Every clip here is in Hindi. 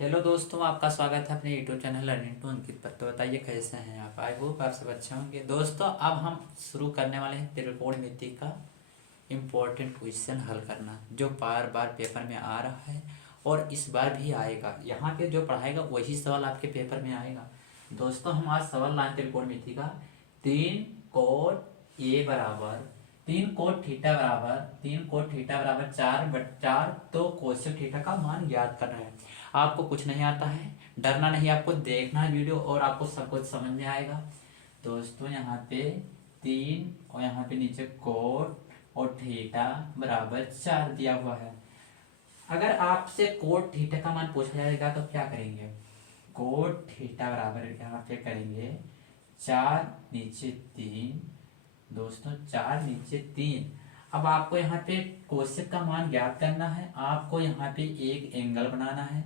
हेलो दोस्तों, आपका स्वागत है अपने यूट्यूब चैनल लर्निंग टू अंकित पर। तो बताइए कैसे हैं आप। आई होप आप सब अच्छे होंगे। दोस्तों अब हम शुरू करने वाले हैं त्रिकोणमिति का इम्पोर्टेंट क्वेश्चन हल करना, जो बार बार पेपर में आ रहा है और इस बार भी आएगा। यहाँ पे जो पढ़ाएगा वही सवाल आपके पेपर में आएगा। दोस्तों हम आज सवाल लाए त्रिकोणमिति का। 3 कोट थीटा बराबर 4/4, तो कोसेक थीटा का मान ज्ञात करना है। आपको कुछ नहीं आता है, डरना नहीं, आपको देखना है वीडियो और आपको सब कुछ समझ में आएगा। दोस्तों यहाँ पे 3 और यहाँ पे नीचे कोट और थीटा बराबर 4 दिया हुआ है। अगर आपसे कोट थीटा का मान पूछा जाएगा तो क्या करेंगे। कोट थीटा बराबर यहाँ पे करेंगे 4 नीचे 3। दोस्तों 4 नीचे 3। अब आपको यहाँ पे कोसेक का मान ज्ञात करना है। आपको यहाँ पे एक एंगल बनाना है।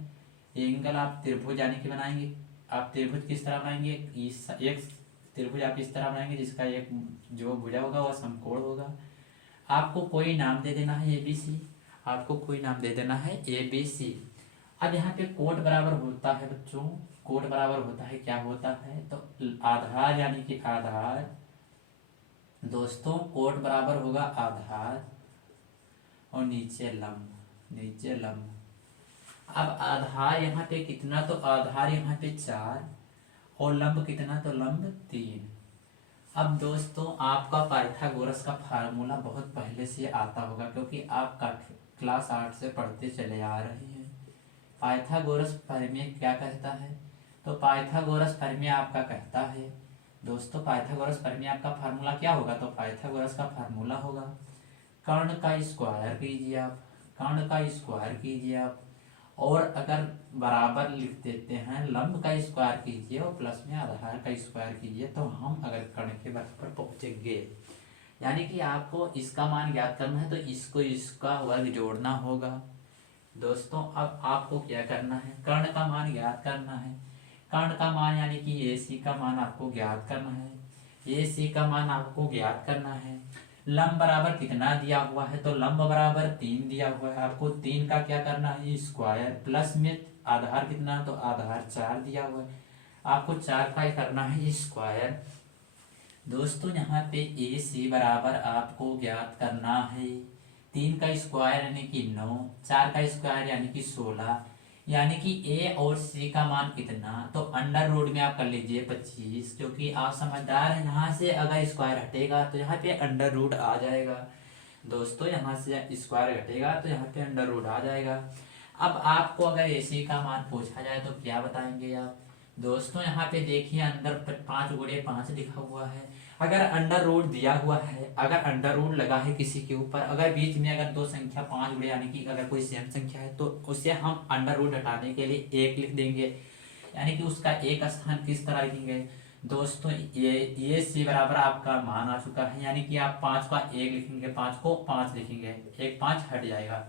एंगल आप त्रिभुज यानी कि बनाएंगे। आप त्रिभुज किस तरह बनाएंगे, एक त्रिभुज आप इस तरह बनाएंगे जिसका एक जो भुजा होगा वह समकोण होगा। आपको कोई नाम दे देना है ABC। आपको कोई नाम दे देना है ABC। अब यहाँ पे कोट बराबर होता है बच्चों, कोट बराबर होता है, क्या होता है तो आधार यानी कि आधार। दोस्तों कोट बराबर होगा आधार और नीचे लंब, नीचे लंब। अब आधार यहाँ पे कितना, तो आधार यहाँ पे 4 और लंब कितना, तो लंब 3। अब दोस्तों आपका पाइथागोरस का फार्मूला बहुत पहले से आता होगा, क्योंकि आप क्लास 8 से पढ़ते चले आ रहे हैं। पाइथागोरस प्रमेय क्या कहता है, तो पाइथागोरस प्रमेय आपका कहता है। दोस्तों पाइथागोरस प्रमेय आपका फार्मूला क्या होगा, तो पाइथागोरस का फार्मूला होगा कर्ण का स्क्वायर कीजिए आप, कर्ण का स्क्वायर कीजिए आप, और अगर बराबर लिख देते हैं लंब का स्क्वायर कीजिए और प्लस में आधार का स्क्वायर कीजिए, तो हम अगर कर्ण के बराबर पहुंचेंगे। यानी कि आपको इसका मान ज्ञात करना है तो इसको इसका वर्ग जोड़ना होगा। दोस्तों अब आपको क्या करना है, कर्ण का मान ज्ञात करना है। कर्ण का मान यानी कि AC का मान आपको ज्ञात करना है। AC का मान आपको ज्ञात करना है। लंब बराबर कितना दिया हुआ है, तो लंब बराबर 3 दिया हुआ है। आपको 3 का क्या करना है स्क्वायर, प्लस में आधार कितना, तो आधार 4 दिया हुआ है। आपको 4 का ही करना है स्क्वायर। दोस्तों यहाँ पे AC बराबर आपको ज्ञात करना है 3 का स्क्वायर यानी कि 9, 4 का स्क्वायर यानी कि 16, यानी कि A और C का मान कितना, तो अंडर रूट में आप कर लीजिए 25, क्योंकि आप समझदार हैं। यहाँ से अगर स्क्वायर हटेगा तो यहाँ पे अंडर रूट आ जाएगा। दोस्तों यहाँ से स्क्वायर घटेगा तो यहाँ पे अंडर रूट आ जाएगा। अब आपको अगर AC का मान पूछा जाए तो क्या बताएंगे आप। दोस्तों यहाँ पे देखिए अंदर 5 × 5 लिखा हुआ है। अगर अंडर रूट दिया हुआ है, अगर अंडर रूट लगा है किसी के ऊपर, अगर बीच में अगर दो संख्या 5 जुड़े यानी कि अगर कोई सेम संख्या है, तो उसे हम अंडर रूट हटाने के लिए 1 लिख देंगे। यानी कि उसका एक स्थान किस तरह लिखेंगे। दोस्तों ये C बराबर आपका मान आ चुका है, यानी कि आप 5 का 1 लिखेंगे, 5 को 5 लिखेंगे, एक 5 हट जाएगा।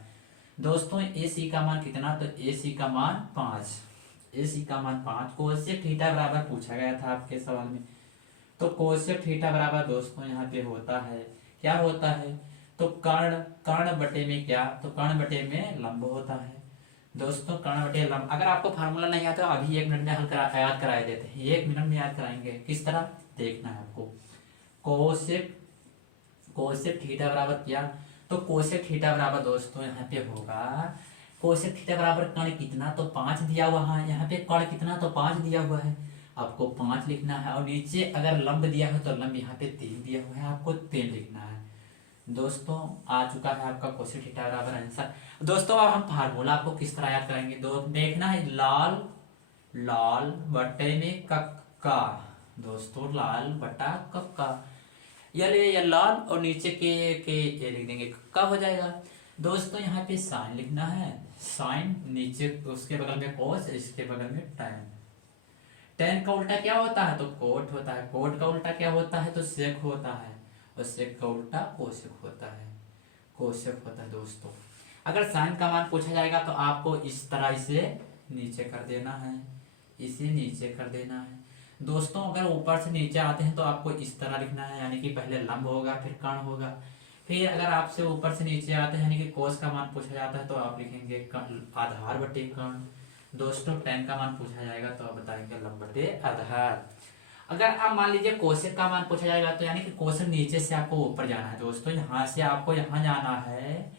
दोस्तों AC का मान कितना, तो AC का मान 5, AC का मान 5। कोसेक थीटा बराबर पूछा गया था आपके सवाल में, तो कोसेक थीटा बराबर दोस्तों यहाँ पे होता है, क्या होता है, तो कर्ण, कर्ण बटे में क्या, तो कर्ण बटे में लंब होता है। दोस्तों कर्ण बटे लंब, अगर आपको फार्मूला नहीं आता अभी 1 मिनट में हल करा याद करा देते हैं, 1 मिनट में याद कराएंगे। किस तरह देखना है आपको। कोसेक, कोसेक थीटा बराबर क्या, तो कोसेक थीटा बराबर दोस्तों यहाँ पे होगा, कोसेक थीटा बराबर कर्ण कितना, तो 5 दिया हुआ है। यहाँ पे कर्ण कितना, तो 5 दिया हुआ है, आपको 5 लिखना है। और नीचे अगर लंब दिया है तो लंब यहाँ पे 3 दिया हुआ है, आपको 3 लिखना है। दोस्तों आ चुका है आपका कोसेक थीटा बराबर आंसर। दोस्तों अब हम फार्मूला आपको किस तरह याद कराएंगे, दो देखना है, लाल, लाल बटे में कक्का। दोस्तों लाल बटा कक्का, ये लाल और नीचे के ये लिख देंगे, कक्का हो जाएगा। दोस्तों यहाँ पे साइन लिखना है, साइन, नीचे उसके बगल में कोस, इसके बगल में टैन। टैन का उल्टा क्या होता है, तो कोट होता है। कोट का उल्टा क्या होता है, तो सेक होता है। और सेक का उल्टा कोसेक होता है, कोसेक होता है। दोस्तों अगर साइन का मान पूछा जाएगा तो आपको इस तरह इसे नीचे कर देना है, इसे नीचे कर देना है। दोस्तों अगर ऊपर से नीचे आते हैं तो आपको इस तरह लिखना है, यानी कि पहले लंब होगा फिर कर्ण होगा। फिर अगर आपसे ऊपर से नीचे आते हैं यानी कि कोस का मान पूछा जाता है तो आप लिखेंगे आधार बटे कर्ण। दोस्तों tan का मान पूछा जाएगा तो आप बताएंगे लंब बटे आधार। अगर आप मान लीजिए कोसेक का मान पूछा जाएगा तो यानी कि कोसेक नीचे से आपको ऊपर जाना है दोस्तों, यहाँ से आपको यहाँ जाना है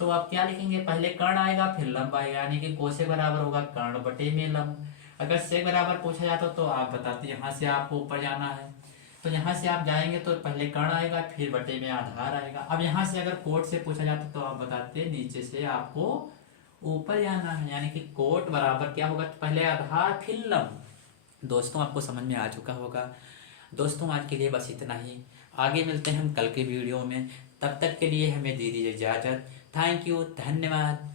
तो आप क्या लिखेंगे, पहले कर्ण आएगा फिर लंब आएगा, यानी कि कोसेक बराबर होगा कर्ण बटे में लंब। अगर सेक बराबर पूछा जाता तो आप बताते यहाँ से आपको ऊपर जाना है, तो यहाँ से आप जाएंगे तो पहले कर्ण आएगा फिर बटे में आधार आएगा। अब यहाँ से अगर कोट से पूछा जाता तो आप बताते नीचे से आपको ऊपर जाना है, यानी कि कोट बराबर क्या होगा, पहले आधार फिर लंब। दोस्तों आपको समझ में आ चुका होगा। दोस्तों आज के लिए बस इतना ही, आगे मिलते हैं हम कल के वीडियो में, तब तक के लिए हमें दे दीजिए इजाज़त। थैंक यू, धन्यवाद।